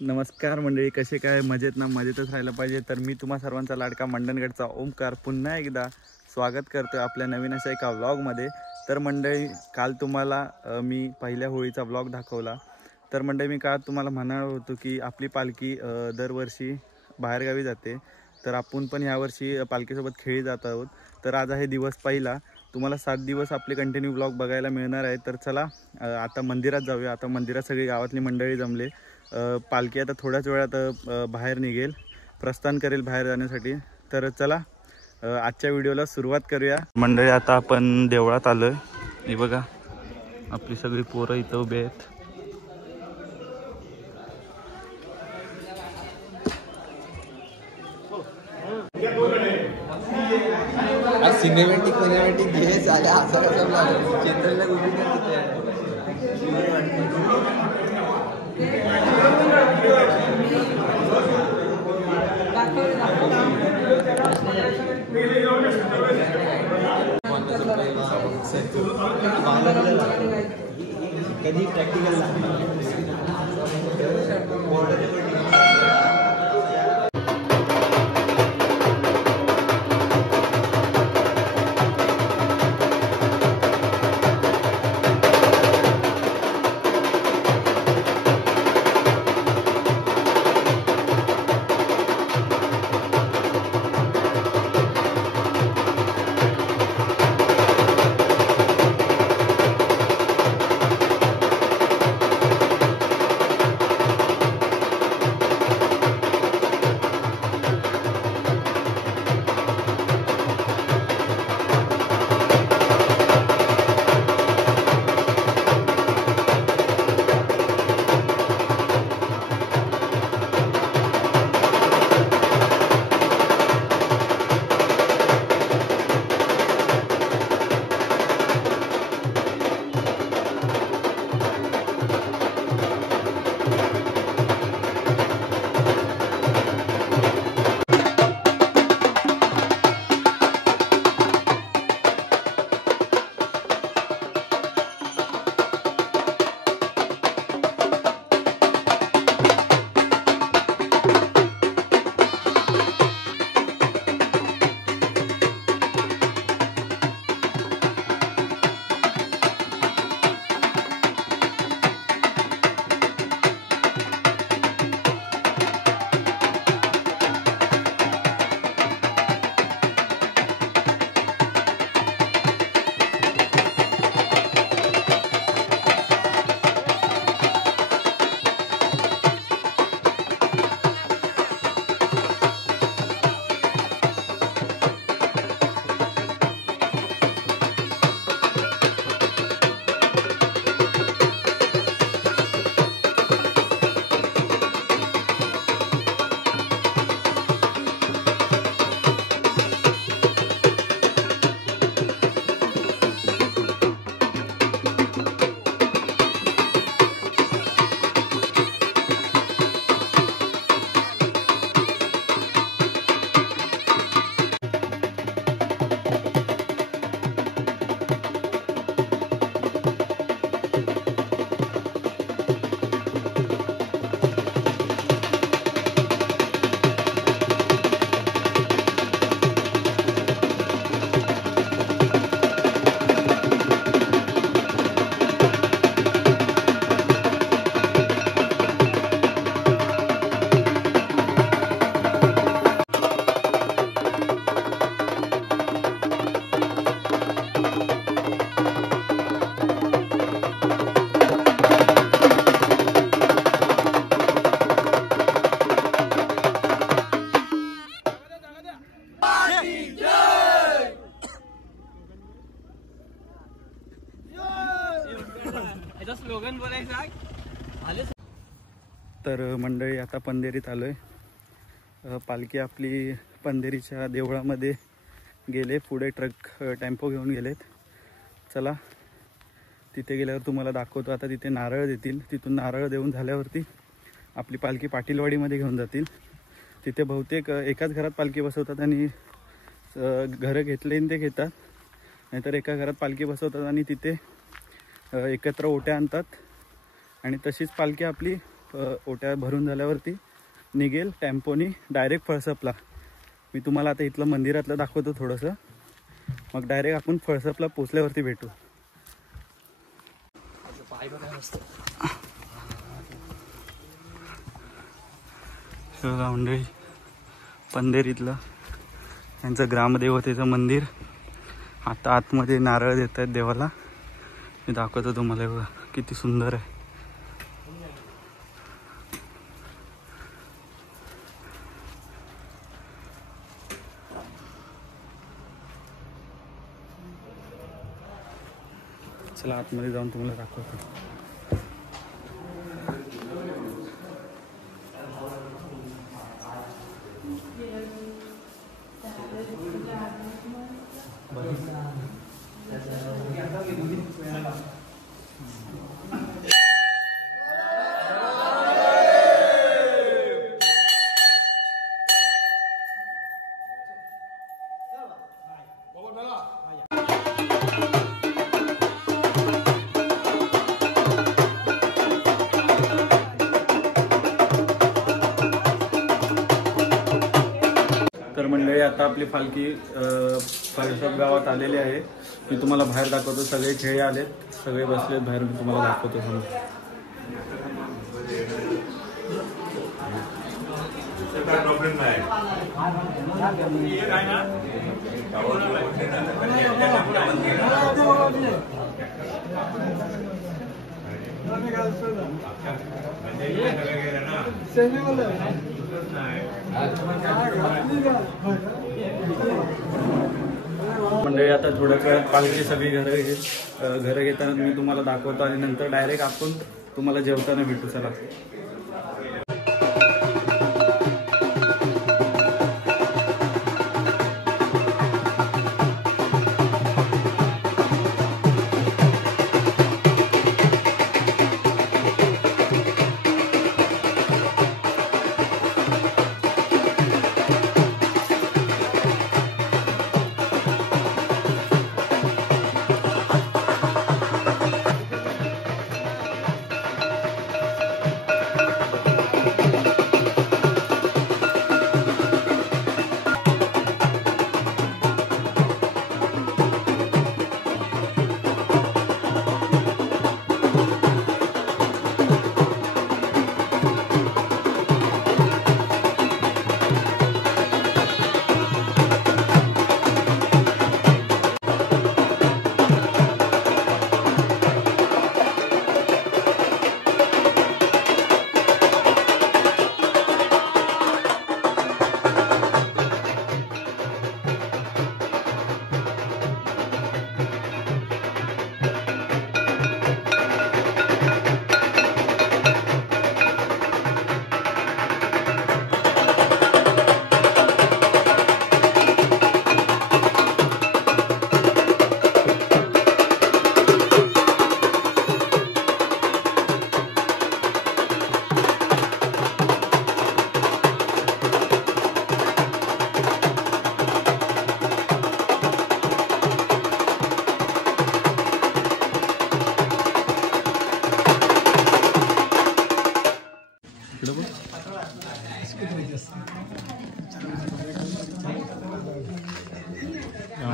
नमस्कार मंडळी, कसे काय? मजेत ना? मजेतच राहायला पाहिजे. तर मी तुम्हा सर्वांचा लाडका मंडणगडचा ओमकार पुन्हा एकदा स्वागत करतो आपल्या नवीन अशा एका व्लॉगमध्ये. तर मंडळी, काल तुम्हाला मी पहिल्या होळीचा व्लॉग दाखवला. तर मंडळी, मी काल तुम्हाला म्हणणार होतो की आपली पालखी दरवर्षी बाहेरगावी जाते, तर आपण पण यावर्षी पालखीसोबत खेळी जात आहोत. तर आज आहे दिवस पहिला. तुम्हाला 7 दिवस आपले कंटिन्यू व्लॉग बघायला मिळणार आहे. तर चला आता मंदिरात जाऊया. आता मंदिरात सगळी गावातली मंडळी जमले. पालखी आता थोड्याच वेळात बाहेर निघेल, प्रस्थान करेल बाहेर जाण्यासाठी. तर चला आजच्या व्हिडिओला सुरुवात करूया. मंडळी, आता आपण देवळात आलोय. हे बघा, आपली सगळी पोरं इथं उभे आहेत. सिनेमॅटिक घे झाल्या असं कसं चित्रला उभी तिथे कधी प्रॅक्टिकल तर मंडळी, आता पंधेरीत आलोय. पालखी आपली पंधेरीच्या देवळामध्ये गेले. पुढे ट्रक टेम्पो घेऊन गेलेत. चला तिथे गेल्यावर तुम्हाला दाखवतो. आता तिथे नारळ देतील. तिथून नारळ देऊन झाल्यावरती आपली पालखी पाटीलवाडीमध्ये घेऊन जातील. तिथे बहुतेक एकाच घरात पालखी बसवतात आणि घरं घेतले ते घेतात, नाहीतर एका घरात पालखी बसवतात आणि तिथे एकत्र ओट्या आणतात आणि तशीच पालखी आपली ओट्या भरून झाल्यावरती निघेल टेम्पोनी डायरेक्ट फळसपला. मी तुम्हाला आता इथलं मंदिरातलं दाखवतो थोडंसं, मग डायरेक्ट आपण फळसपला पोचल्यावरती भेटू. बघा मंडळी, पंधेरीतलं यांचं ग्रामदेवतेचं मंदिर. आता आतमध्ये नारळ देत आहेत देवाला. मी दाखवतो तुम्हाला. बघा किती सुंदर आहे. चला आतमध्ये जाऊन तुम्हाला दाखवतो. तर मंडळी आता आपली पालखी फळसप गावात आलेली आहे. मी तुम्हाला बाहेर दाखवतो. सगळे खेळे आलेत, सगळे बसलेत बाहेर. मी तुम्हाला दाखवतो समोर. मंडळी आता थोड्या वेळात पालखी सगळी घरं घेताना मी तुम्हाला दाखवतो आणि नंतर डायरेक्ट आपण तुम्हाला जेवताना भेटू. चला.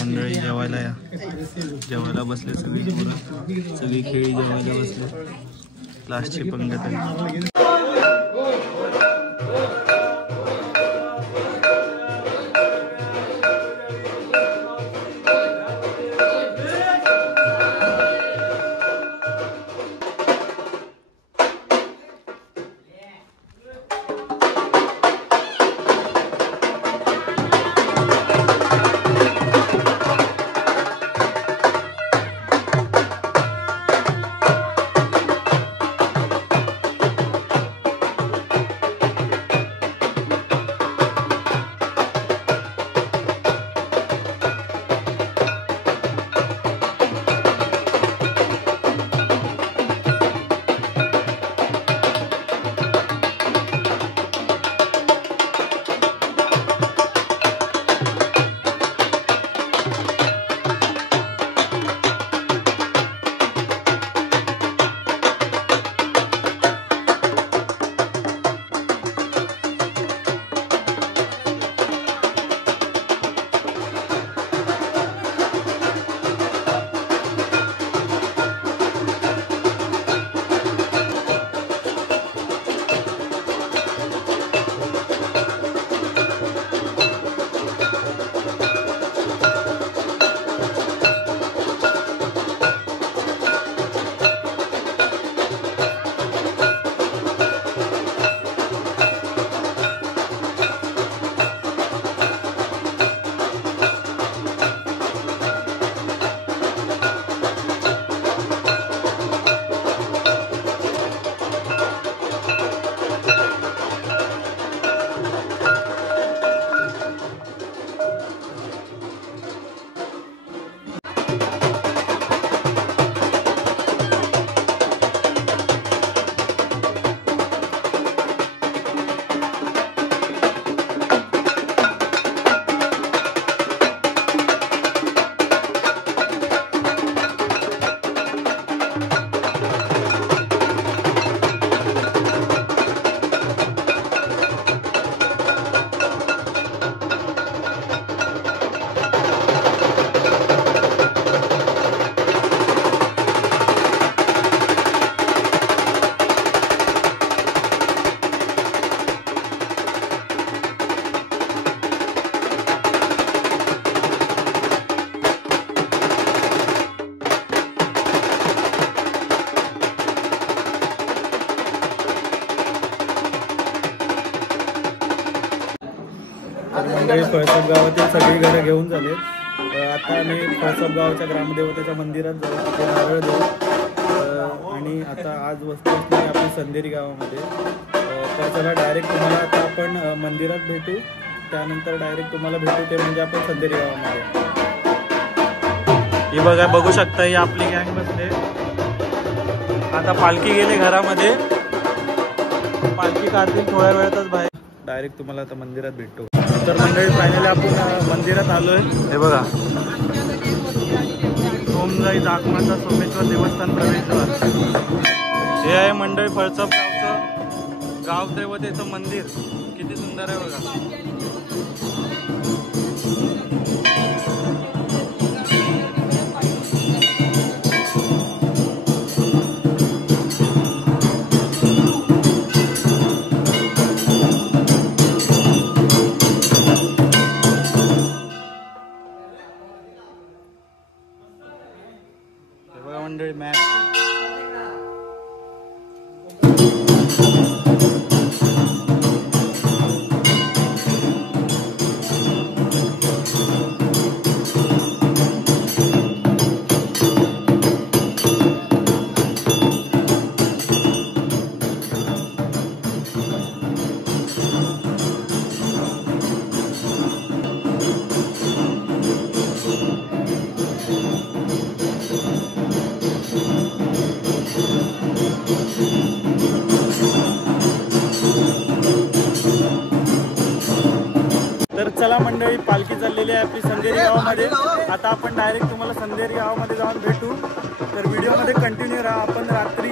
मंडळी जेवायला या. जेवायला बसले सगळी पोरं, सगळी खेळी जेवायला बसले. लास्टची पंगत. तर मंडळी फळसप गावातील सगळी घरं घेऊन झाले. आता आम्ही फळसप गावाच्या ग्रामदेवतेच्या मंदिरात जाऊ, तिथे नारळ देऊ आणि आता आज वस्तू असलेली आपली संदेरी गावामध्ये. तर चला डायरेक्ट तुम्हाला आता आपण मंदिरात भेटू, त्यानंतर डायरेक्ट तुम्हाला भेटू ते म्हणजे आपण संदेरी गावामध्ये. ही बघा, बघू शकता ही आपली गँग बसले. आता पालखी गेले घरामध्ये, पालखी काढतील थोड्या वेळातच बाहेर. डायरेक्ट तुम्हाला आता मंदिरात भेटतो. तर मंडळी फायनली आपण मंदिरात आलोय. हे बघा, ओमजाई जागमाता सोमेश्वर देवस्थान प्रवेशद्वार. हे आहे मंडळी फळसप गावचं गावदेवतेचं मंदिर. किती सुंदर आहे बघा. मंडळी मॅच चला मंडळी, पालखी चाललेली आहे आपली संदेरी गावामध्ये. आता आपण डायरेक्ट तुम्हाला संदेरी गावामध्ये जाऊन भेटू. तर व्हिडिओमध्ये कंटिन्यू राहा. आपण रात्री